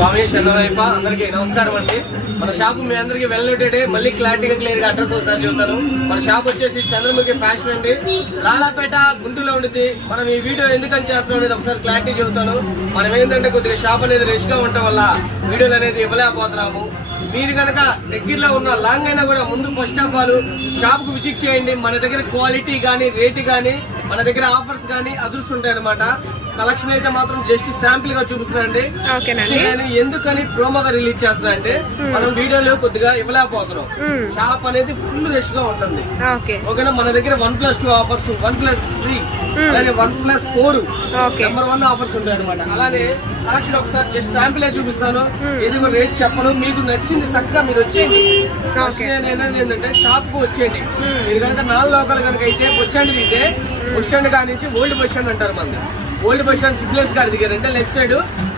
స్వామి శరణయ్యప్ప అందరికీ నమస్కారం అండి. మన షాప్ మీ అందరికి వెల్ నోటెడ్ మళ్ళీ క్లారిటీగా క్లియర్గా అడ్రస్ ఒకసారి చెబుతాను మన షాప్ వచ్చేసి చంద్రముఖి ఫ్యాషన్ అండి. లాలాపేట గుంటూరులో ఉండి మనం ఈ వీడియో ఎందుకని చేస్తాం అనేది ఒకసారి క్లారిటీ చెబుతాను. మనం ఏంటంటే కొద్దిగా షాప్ అనేది రష్గా ఉండటం వల్ల వీడియోలు అనేది ఇవ్వలేకపోతున్నాము. మీరు కనుక దగ్గరలో ఉన్న లాంగ్ అయినా కూడా ముందు ఫస్ట్ ఆఫ్ ఆల్ షాప్కు విజిట్ చేయండి. మన దగ్గర క్వాలిటీ కానీ రేట్ కానీ మన దగ్గర ఆఫర్స్ కానీ అదృష్టం ఉంటాయి అనమాట కలెక్షన్ అయితే మాత్రం జస్ట్ శాంపిల్గా ఇది నేను ఎందుకని ప్రోమోగా రిలీజ్ చేస్తున్నా అంటే మనం వీడియోలో కొద్దిగా ఇవ్వలేకపోతున్నాం. షాప్ అనేది ఫుల్ రష్గా ఉంటుంది. ఓకే. ఓకేనా? మన దగ్గర one plus two offers one plus three అలానే one plus four number one offers ఉంటాయి అనమాట అలానే కలెక్షన్ ఒకసారి జస్ట్ శాంపిల్ చూపిస్తాను. కూడా రేట్ చెప్పను. మీకు నచ్చింది చక్కగా మీరు వచ్చేయండి. అనేది ఏంటంటే షాప్కు వచ్చేయండి మీరు కనుక నాలుగు లోకల్ కనుక అయితే బస్ స్టాండ్ దిగితే బస్ స్టాండ్ కాడి నుంచి ఓల్డ్ బస్ స్టాండ్ అంటారు మంది. ఓల్డ్ బస్ స్టాండ్ సిగ్నల్స్ గారి దిగారంటే లెఫ్ట్ సైడ్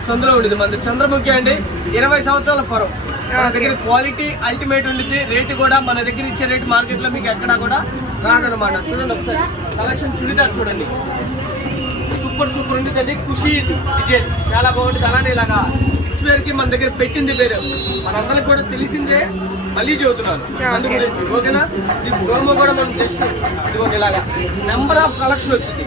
సందులో ఉండేది మంది చంద్రముఖి అండి. ఇరవై సంవత్సరాల ఫరం. మన దగ్గర క్వాలిటీ అల్టిమేట్ ఉంటుంది రేటు కూడా మన దగ్గర ఇచ్చే రేటు మార్కెట్లో మీకు ఎక్కడా కూడా రాదనమాట చూడండి ఒకసారి. కలెక్షన్ చుడిదార్ చూడండి. సూపర్ సూపర్ ఉంటుంది ఖుషి ఇది. డిజైన్ చాలా బాగుంటుంది. అలానే ఇలాగా వేర్కి మన దగ్గర పెట్టింది పేరు మనందరికి కూడా తెలిసిందే మళ్ళీ చెబుతున్నాను. అందు. గురించి ఓకేనా? ఇది ప్రోమో కూడా మనం జస్ట్ ఇదిగోండి ఇలాగా. నెంబర్ ఆఫ్ కలెక్షన్ వచ్చింది.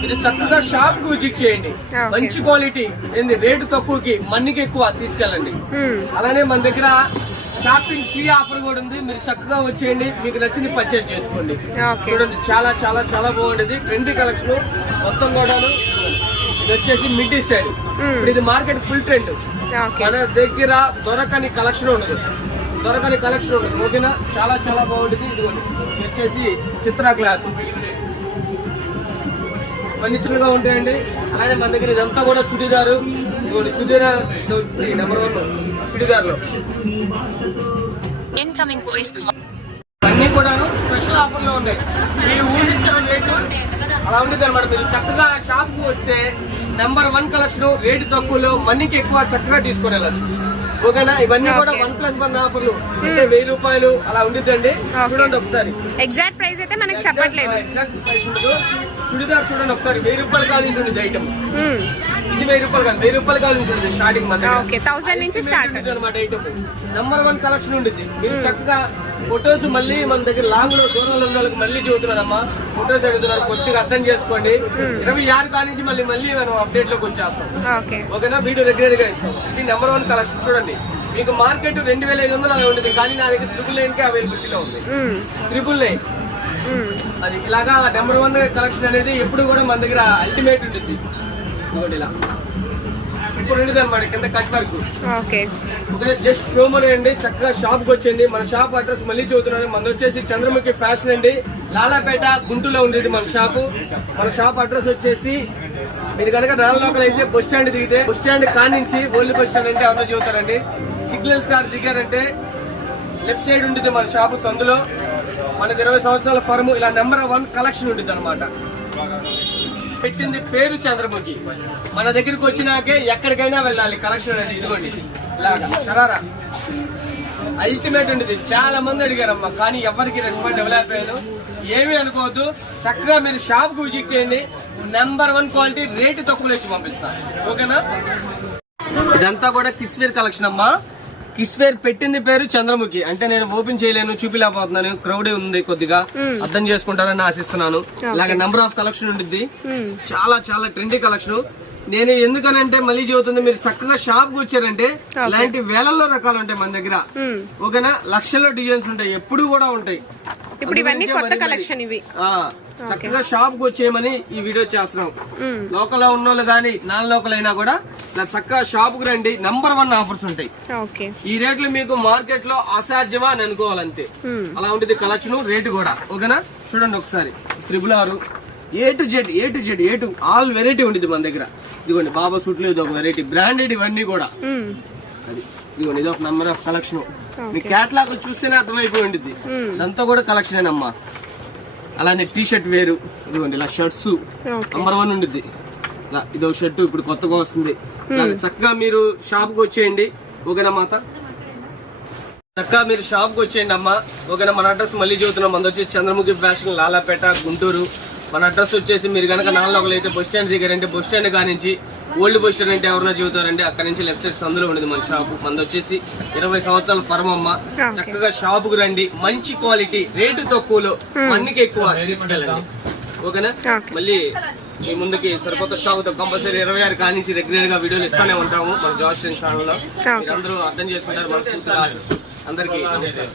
మీరు చక్కగా షాప్కు విజిట్ చేయండి. మంచి క్వాలిటీ ఏంది రేటు తక్కువకి మన్నికి ఎక్కువ తీసుకెళ్ళండి. మ్మ్. అలానే మన దగ్గర షాపింగ్ ఫ్రీ ఆఫర్ కూడా ఉంది. మీరు చక్కగా వచ్చేయండి. మీకు నచ్చింది పర్చేజ్ చేసుకోండి. చూడండి చాలా చాలా చాలా బాగుండేది. ట్రెండీ కలెక్షన్ మొత్తం కూడాను ఇది వచ్చేసి మిడ్ సైడ్ ఇప్పుడు ఇది మార్కెట్ ఫుల్ ట్రెండ్ మన దగ్గర దొరకని కలెక్షన్ ఉండదు. దొరకని కలెక్షన్ ఉండదు. ఓకేనా? చాలా చాలా బాగుంటుంది. ఇదిగోండి. ఇది వచ్చేసి చిత్ర క్లాత్ చిన్నగా ఉంటాయండి. అలానే మన దగ్గర ఇదంతా కూడా చుడిదారు. ఇదిగోండి చుడిదార్ నెంబర్ వన్ చుడిదార్లో. అన్ని కూడాను స్పెషల్ ఆఫర్లో ఉన్నాయి మీరు ఊహించిన రేటు అలా ఉంటుంది అనమాట మీరు చక్కగా షాప్కు వస్తే నెంబర్ వన్ కలెక్షన్ రేటు తక్కువలో మనీకి ఎక్కువ చక్కగా తీసుకొని వెళ్ళచ్చు. ఓకేనా? ఇవన్నీ కూడా. వన్ ప్లస్ వన్ ఆఫర్లు అంటే వెయ్యి రూపాయలు అలా ఉండిద్దండి. చూడండి ఒకసారి. ఎగ్జాక్ట్ ప్రైస్ అయితే మనకి చెప్పట్లేదు. ఎగ్జాక్ట్ ప్రైస్ ఉండదు చుడిదార్ చూడండి ఒకసారి. వెయ్యి రూపాయలు కావాలి ఐటమ్ మ్మ్. ఇది వెయ్యి రూపాయలు కాదు వెయ్యి రూపాయలు ఉంటుంది స్టార్టింగ్ మన థౌసండ్ నుంచి స్టార్ట్ అనమాట ఐటమ్ నెంబర్ వన్ కలెక్షన్ ఉంటుంది మీరు చక్కగా ఫొటోస్ మళ్ళీ మన దగ్గర లాంగ్లో దూరంలో ఉన్న వాళ్ళకి మళ్ళీ చెబుతున్నానమ్మా ఫొటోస్ అడుగుతున్నారు కొద్దిగా అర్థం చేసుకోండి. ఇరవై ఆరు కాడి నుంచి మళ్ళీ మళ్ళీ మనం అప్డేట్లోకి వచ్చేస్తాం. ఓకే. ఓకేనా? వీడియో రెగ్యులర్గా ఇస్తాం. ఇది నెంబర్ వన్ కలెక్షన్ చూడండి. మీకు మార్కెట్ రెండు వేల ఐదు వందలు అలా ఉంటుంది కానీ నా దగ్గర ట్రిపుల్ నైన్కి అవైలబిలిటీలో ఉంది. మ్మ్. Triple nine. అది ఇలాగా నెంబర్ వన్ కలెక్షన్ అనేది ఎప్పుడు కూడా మన దగ్గర అల్టిమేట్ ఉంటుంది. ఇలా. సూపర్ ఉంటుంది అనమాట కింద cut work. Okay. Just promo అండి చక్కగా షాప్కి వచ్చేయండి. మన షాప్ అడ్రస్ మళ్ళీ చదువుతున్నాను మన వచ్చేసి చంద్రముఖి ఫ్యాషన్ అండి. లాలాపేట గుంటూరులో ఉండేది మన షాపు. మన షాప్ అడ్రస్ వచ్చేసి మీరు కనుక నాలుగు లోకల్ అయితే బస్ స్టాండ్ దిగితే బస్ స్టాండ్ కానించి ఓల్డ్ బస్ స్టాండ్ అంటే ఎవరో చెబుతారండి. సిగ్నల్స్ కార్ దిగారంటే లెఫ్ట్ సైడ్ ఉంటుంది మన షాపు సందులో. మనకి ఇరవై సంవత్సరాల ఫర్మ్ ఇలా నెంబర్ వన్ కలెక్షన్ ఉంటుంది అనమాట పెట్టింది పేరు చంద్రముఖి. మన దగ్గరికి వచ్చినాకే ఎక్కడికైనా వెళ్ళాలి. కలెక్షన్ అనేది ఇదిగోండి. ఇలాగా. షరారా అల్టిమేట్ ఉండేది. చాలా మంది అడిగారమ్మా కానీ ఎవరికి రెస్పాండ్ ఇవ్వలేకపోయాను ఏమీ అనుకోవద్దు. చక్కగా మీరు షాప్కు విజిట్ చేయండి. నెంబర్ వన్ క్వాలిటీ రేటు తక్కువలో ఇచ్చి పంపిస్తాను ఓకేనా ఇదంతా కూడా కిడ్స్ వేర్ కలెక్షన్ అమ్మా. కిడ్స్ వేర్ పెట్టింది పేరు చంద్రముఖి. అంటే నేను ఓపెన్ చేయలేను చూపిలేకపోతున్నాను క్రౌడ్ ఉంది కొద్దిగా. అర్థం చేసుకుంటారని ఆశిస్తున్నాను. ఇలాగ నెంబర్ ఆఫ్ కలెక్షన్ ఉంటుంది మ్మ్. చాలా చాలా ట్రెండీ కలెక్షన్ నేను ఎందుకనంటే మళ్ళీ చెబుతుంది మీరు చక్కగా షాప్కు వచ్చారంటే ఇలాంటి వేలల్లో రకాలు ఉంటాయి మన దగ్గర. మ్మ్. ఓకేనా? లక్షల్లో డిజైన్స్ ఉంటాయి ఎప్పుడు కూడా ఉంటాయి. ఇప్పుడు ఇవన్నీ కొత్త. కలెక్షన్ ఇవి. చక్కగా షాప్కు వచ్చేయమని ఈ వీడియో చేస్తున్నాం. మ్మ్. లోకల్లో ఉన్న వాళ్ళు కానీ నాన్ లోకల్ అయినా కూడా ఇలా చక్కగా షాప్కు రండి నంబర్ వన్ ఆఫర్స్ ఉంటాయి. ఈ రేట్లు మీకు మార్కెట్లో అసాధ్యమా అని అనుకోవాలంతే. మ్మ్. అలా ఉంటుంది కలెక్షన్ రేటు కూడా. ఓకేనా? చూడండి ఒకసారి. త్రిబుల్ ఆరు A to Z A to Z A to all variety ఉంటుంది మన దగ్గర. ఇదిగోండి బాబా సూట్లు ఇది ఒక వెరైటీ బ్రాండెడ్ ఇవన్నీ కూడా. అది ఇదిగోండి ఇది ఒక నెంబర్ ఆఫ్ కలెక్షన్ మీ క్యాట్లాగ్ చూస్తేనే అర్థమైపోయి ఉంటుంది ఇదంతా కూడా కలెక్షన్ అమ్మా అలానే టీ షర్ట్ వేరు ఇదిగోండి ఇలా షర్ట్స్ నంబర్ వన్ ఉంటుంది ఇలా ఇదో షర్ట్ ఇప్పుడు కొత్తగా వస్తుంది. చక్కగా మీరు షాప్కు వచ్చేయండి. ఓకేనా మాత? చక్కగా మీరు షాప్కు వచ్చేయండి అమ్మా. ఓకేనా మన అడ్రస్ మళ్ళీ చెబుతున్నాం. మన వచ్చి చంద్రముఖి ఫ్యాషన్ లాలాపేట గుంటూరు. మన అడ్రస్ వచ్చేసి మీరు కనుక నాలుగు అయితే బస్ స్టాండ్ దగ్గర అంటే బస్ స్టాండ్ కానించి ఓల్డ్ బస్ స్టాండ్ అంటే ఎవరైనా చెబుతారంటే అక్కడ నుంచి లెఫ్ట్ సైడ్ సందులో ఉండేది మన షాపు. మనది వచ్చేసి ఇరవై సంవత్సరాల ఫర్మ్ అమ్మ. చక్కగా షాపుకు రండి. మంచి క్వాలిటీ. రేటు తక్కువలో మన్నికి ఎక్కువ తీసుకెళ్ళండి. ఓకేనా. మళ్ళీ మీ ముందుకి సరికొత్త స్టాక్తో కంపల్సరీ ఇరవై ఆరు కానించి రెగ్యులర్గా వీడియోలు ఇస్తానే ఉంటాము మన జాస్టిన్ ఛానల్లో Okay. మీరందరూ అర్థం చేసుకుంటారు. ఆశిస్తూ. అందరికీ నమస్కారం.